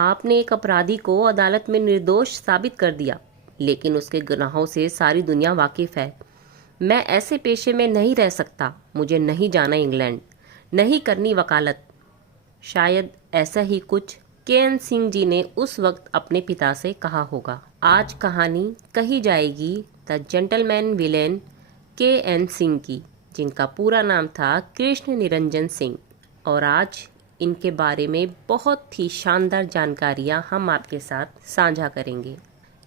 आपने एक अपराधी को अदालत में निर्दोष साबित कर दिया, लेकिन उसके गुनाहों से सारी दुनिया वाकिफ है। मैं ऐसे पेशे में नहीं रह सकता। मुझे नहीं जाना इंग्लैंड, नहीं करनी वकालत। शायद ऐसा ही कुछ के.एन. सिंह जी ने उस वक्त अपने पिता से कहा होगा। आज कहानी कही जाएगी the gentleman villain K. N.. Singh की, जिनका पूरा नाम था कृष्ण निरंजन सिंह। और आज इनके बारे में बहुत ही शानदार जानकारियां हम आपके साथ साझा करेंगे।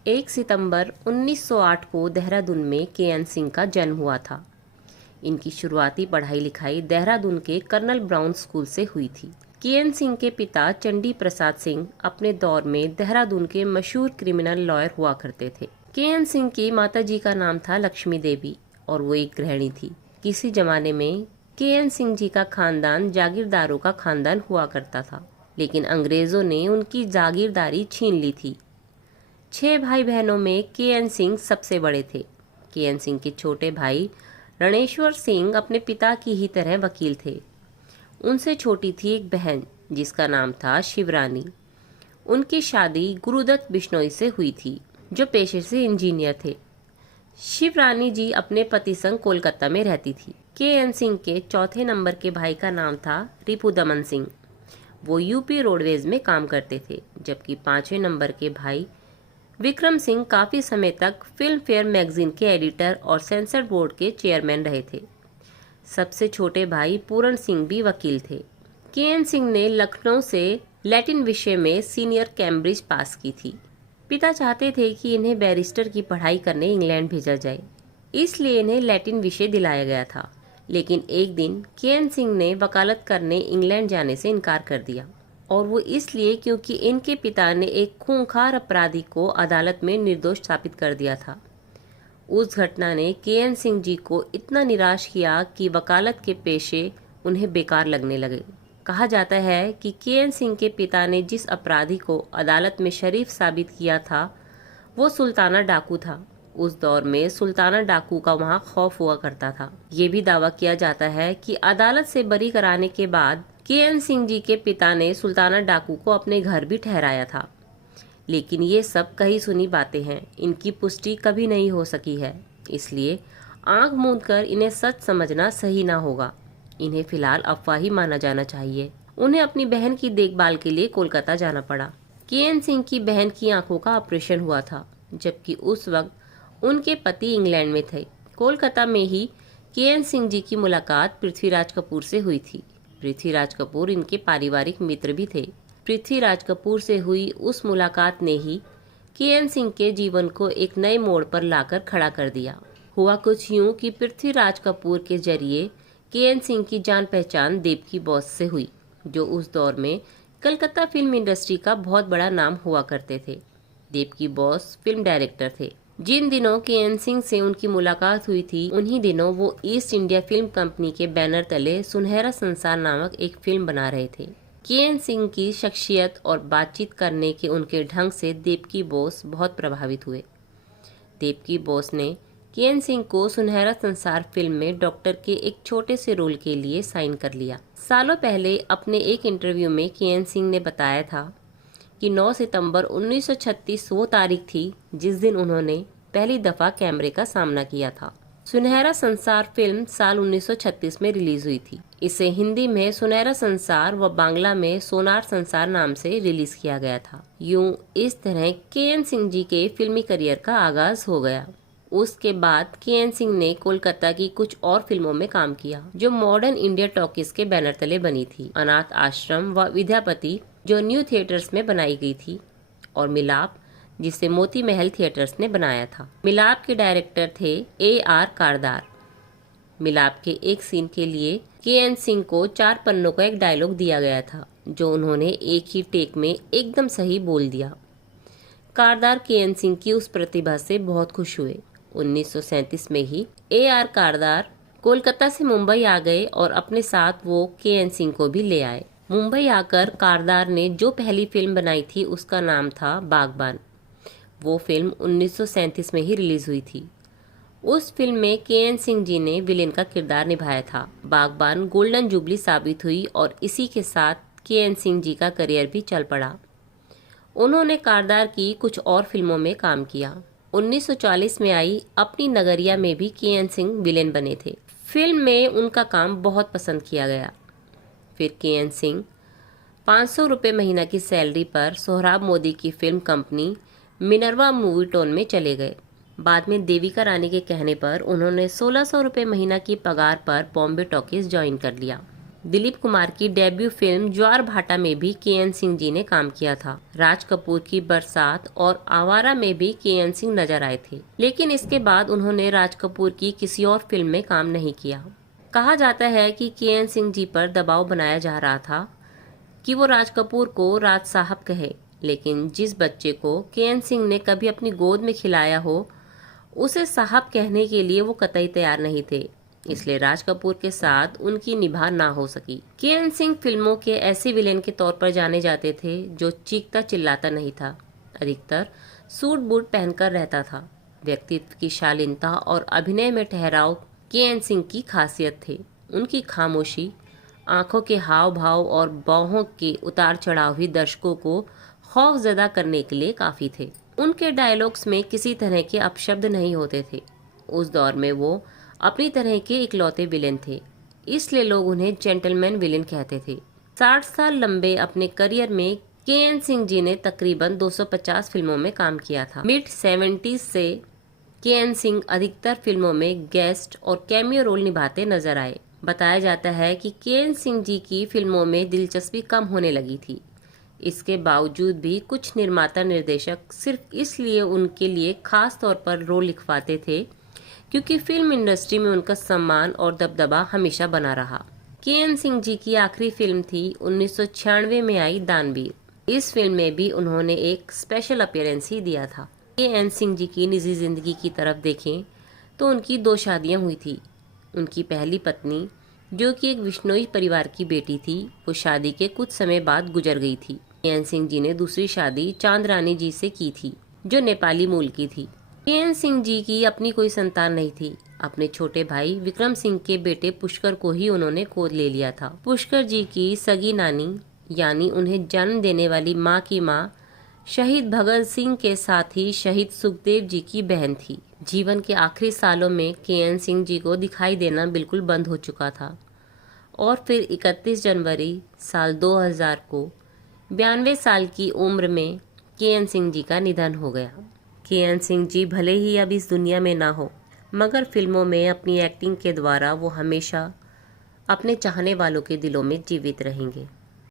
1 सितंबर 1908 को देहरादून में के.एन. सिंह का जन्म हुआ था। इनकी शुरुआती पढ़ाई लिखाई देहरादून के कर्नल ब्राउन स्कूल से हुई थी। के.एन. सिंह के पिता चंडी प्रसाद सिंह अपने दौर में देहरादून के मशहूर क्रिमिनल लॉयर हुआ करते थे। के.एन. सिंह की माताजी का नाम था लक्ष्मी देवी और वो एक गृहिणी थी। किसी जमाने में के.एन. सिंह जी का खानदान जागीरदारों का खानदान हुआ करता था, लेकिन अंग्रेजों ने उनकी जागीरदारी छीन ली थी। 6 भाई बहनों में के.एन. सिंह सबसे बड़े थे। के.एन. सिंह के छोटे भाई रणेश्वर सिंह अपने पिता की ही तरह वकील थे। उनसे छोटी थी एक बहन जिसका नाम था शिवरानी। उनकी शादी गुरुदत्त बिश्नोई से हुई थी, जो पेशे से इंजीनियर थे। शिवरानी जी अपने पति संग कोलकाता में रहती थी। के.एन. सिंह के चौथे नंबर के भाई का नाम था रिपुदमन सिंह। वो यूपी रोडवेज में काम करते थे, जबकि 5वें नंबर के भाई विक्रम सिंह काफी समय तक फिल्म फेयर मैगजीन के एडिटर और सेंसर बोर्ड के चेयरमैन रहे थे। सबसे छोटे भाई पूरण सिंह भी वकील थे। के.एन. सिंह ने लखनऊ से लैटिन विषय में सीनियर कैम्ब्रिज पास की थी। पिता चाहते थे कि इन्हें बैरिस्टर की पढ़ाई करने इंग्लैंड भेजा जाए, इसलिए इन्हें लैटिन विषय दिलाया गया था। लेकिन एक दिन के.एन. सिंह ने वकालत करने इंग्लैंड जाने से इनकार कर दिया, और वो इसलिए क्योंकि इनके पिता ने एक खूंखार अपराधी को अदालत में निर्दोष साबित कर दिया था। उस घटना ने के.एन. सिंह जी को इतना निराश किया कि वकालत के पेशे उन्हें बेकार लगने लगे। कहा जाता है कि के.एन. सिंह के पिता ने जिस अपराधी को अदालत में शरीफ साबित किया था, वो सुल्ताना डाकू था। उस दौर में सुल्ताना डाकू का वहाँ खौफ हुआ करता था। ये भी दावा किया जाता है कि अदालत से बरी कराने के बाद के.एन. सिंह जी के पिता ने सुल्ताना डाकू को अपने घर भी ठहराया था। लेकिन ये सब कही सुनी बातें हैं, इनकी पुष्टि कभी नहीं हो सकी है, इसलिए आंख मूंदकर इन्हें सच समझना सही ना होगा। इन्हें फिलहाल अफवाह ही माना जाना चाहिए। उन्हें अपनी बहन की देखभाल के लिए कोलकाता जाना पड़ा। के.एन. सिंह की बहन की आंखों का ऑपरेशन हुआ था, जबकि उस वक्त उनके पति इंग्लैंड में थे। कोलकाता में ही के.एन. सिंह जी की मुलाकात पृथ्वीराज कपूर से हुई थी। पृथ्वीराज कपूर इनके पारिवारिक मित्र भी थे। पृथ्वीराज कपूर से हुई उस मुलाकात ने ही के.एन. सिंह के जीवन को एक नए मोड़ पर लाकर खड़ा कर दिया। हुआ कुछ यूं कि पृथ्वीराज कपूर के जरिए के.एन. सिंह की जान पहचान देवकी बॉस से हुई, जो उस दौर में कलकत्ता फिल्म इंडस्ट्री का बहुत बड़ा नाम हुआ करते थे। देवकी बॉस फिल्म डायरेक्टर थे। जिन दिनों के.एन. सिंह से उनकी मुलाकात हुई थी, उन्हीं दिनों वो ईस्ट इंडिया फिल्म कंपनी के बैनर तले सुनहरा संसार नामक एक फिल्म बना रहे थे। के.एन. सिंह की शख्सियत और बातचीत करने के उनके ढंग से देवकी बोस बहुत प्रभावित हुए। देवकी बोस ने के.एन. सिंह को सुनहरा संसार फिल्म में डॉक्टर के एक छोटे से रोल के लिए साइन कर लिया। सालों पहले अपने एक इंटरव्यू में के.एन. सिंह ने बताया था कि 9 सितंबर 1936 वो तारीख थी जिस दिन उन्होंने पहली दफा कैमरे का सामना किया था। सुनहरा संसार फिल्म साल 1936 में रिलीज हुई थी। इसे हिंदी में सुनहरा संसार व बांग्ला में सोनार संसार नाम से रिलीज किया गया था। यूं इस तरह के.एन. सिंह जी के फिल्मी करियर का आगाज हो गया। उसके बाद के.एन. सिंह ने कोलकाता की कुछ और फिल्मों में काम किया, जो मॉडर्न इंडिया टॉकीज के बैनर तले बनी थी। अनाथ आश्रम व विद्यापति, जो न्यू थिएटर्स में बनाई गई थी, और मिलाप, जिसे मोती महल थिएटर्स ने बनाया था। मिलाप के डायरेक्टर थे A.R. कारदार। मिलाप के एक सीन के लिए के.एन. सिंह को 4 पन्नों का एक डायलॉग दिया गया था, जो उन्होंने एक ही टेक में एकदम सही बोल दिया। कारदार के.एन. सिंह की उस प्रतिभा से बहुत खुश हुए। 1937 में ही A.R. कारदार कोलकाता से मुंबई आ गए और अपने साथ वो के.एन. सिंह को भी ले आए। मुंबई आकर कारदार ने जो पहली फिल्म बनाई थी, उसका नाम था बागबान। वो फिल्म 1937 में ही रिलीज हुई थी। उस फिल्म में के.एन. सिंह जी ने विलेन का किरदार निभाया था। बागबान गोल्डन जुबली साबित हुई और इसी के साथ के.एन. सिंह जी का करियर भी चल पड़ा। उन्होंने कारदार की कुछ और फिल्मों में काम किया। 1940 में आई अपनी नगरिया में भी के.एन. सिंह विलेन बने थे। फिल्म में उनका काम बहुत पसंद किया गया। फिर के.एन. सिंह 500 रुपये महीना की सैलरी पर सोहराब मोदी की film company Minerva movie tone में चले गए। बाद में देविका रानी के कहने पर उन्होंने 1600 रुपये महीना की पगार पर बॉम्बे टॉकीज ज्वाइन कर लिया। दिलीप कुमार की डेब्यू फिल्म ज्वार भाटा में भी के.एन. सिंह जी ने काम किया था। राज कपूर की बरसात और आवारा में भी के.एन. सिंह नजर आए थे, लेकिन इसके बाद उन्होंने राज कपूर की किसी और फिल्म में काम नहीं किया। कहा जाता है कि के.एन. सिंह जी पर दबाव बनाया जा रहा था कि वो राज कपूर को राज साहब कहे, लेकिन जिस बच्चे को के.एन. सिंह ने कभी अपनी गोद में खिलाया हो उसे साहब कहने के लिए वो कतई तैयार नहीं थे, इसलिए राज कपूर के साथ उनकी निभा ना हो सकी। के.एन. सिंह फिल्मों के ऐसे विलेन के तौर पर जाने जाते थे जो चीखता चिल्लाता नहीं था, अधिकतर सूट बूट पहनकर रहता था। व्यक्तित्व की शालीनता और अभिनय में ठहराव के.एन. सिंह की खासियत थे। उनकी खामोशी, आंखों के हाव भाव और बाहों के उतार चढ़ाव ही दर्शकों को खौफजदा करने के लिए काफी थे। उनके डायलॉग्स में किसी तरह के अपशब्द नहीं होते थे। उस दौर में वो अपनी तरह के इकलौते विलेन थे, इसलिए लोग उन्हें जेंटलमैन विलेन कहते थे। 60 साल लंबे अपने करियर में के.एन. सिंह जी ने तकरीबन 250 फिल्मों में काम किया था। मिड 70s से के.एन. सिंह अधिकतर फिल्मों में गेस्ट और कैमियो रोल निभाते नजर आए। बताया जाता है कि के.एन. सिंह जी की फिल्मों में दिलचस्पी कम होने लगी थी। इसके बावजूद भी कुछ निर्माता निर्देशक सिर्फ इसलिए उनके लिए खास तौर पर रोल लिखवाते थे क्योंकि फिल्म इंडस्ट्री में उनका सम्मान और दबदबा हमेशा बना रहा। के.एन. सिंह जी की आखिरी फिल्म थी 1996 में आई दानवीर। इस फिल्म में भी उन्होंने एक स्पेशल अपीयरेंस ही दिया था। के.एन. सिंह जी की निजी जिंदगी की तरफ देखें तो उनकी 2 शादियां हुई थी। उनकी पहली पत्नी, जो कि एक विश्नोई परिवार की बेटी थी, वो शादी के कुछ समय बाद गुजर गई थी। के.एन. सिंह जी ने दूसरी शादी चांद रानी जी से की थी, जो नेपाली मूल की थी। के.एन. सिंह जी की अपनी कोई संतान नहीं थी। अपने छोटे भाई विक्रम सिंह के बेटे पुष्कर को ही उन्होंने गोद ले लिया था। पुष्कर जी की सगी नानी, यानी उन्हें जन्म देने वाली माँ की माँ, शहीद भगत सिंह के साथ ही शहीद सुखदेव जी की बहन थी। जीवन के आखिरी सालों में के.एन. सिंह जी को दिखाई देना बिल्कुल बंद हो चुका था और फिर 31 जनवरी साल 2000 को 92 साल की उम्र में के.एन. सिंह जी का निधन हो गया। के.एन. सिंह जी भले ही अब इस दुनिया में ना हो, मगर फिल्मों में अपनी एक्टिंग के द्वारा वो हमेशा अपने चाहने वालों के दिलों में जीवित रहेंगे।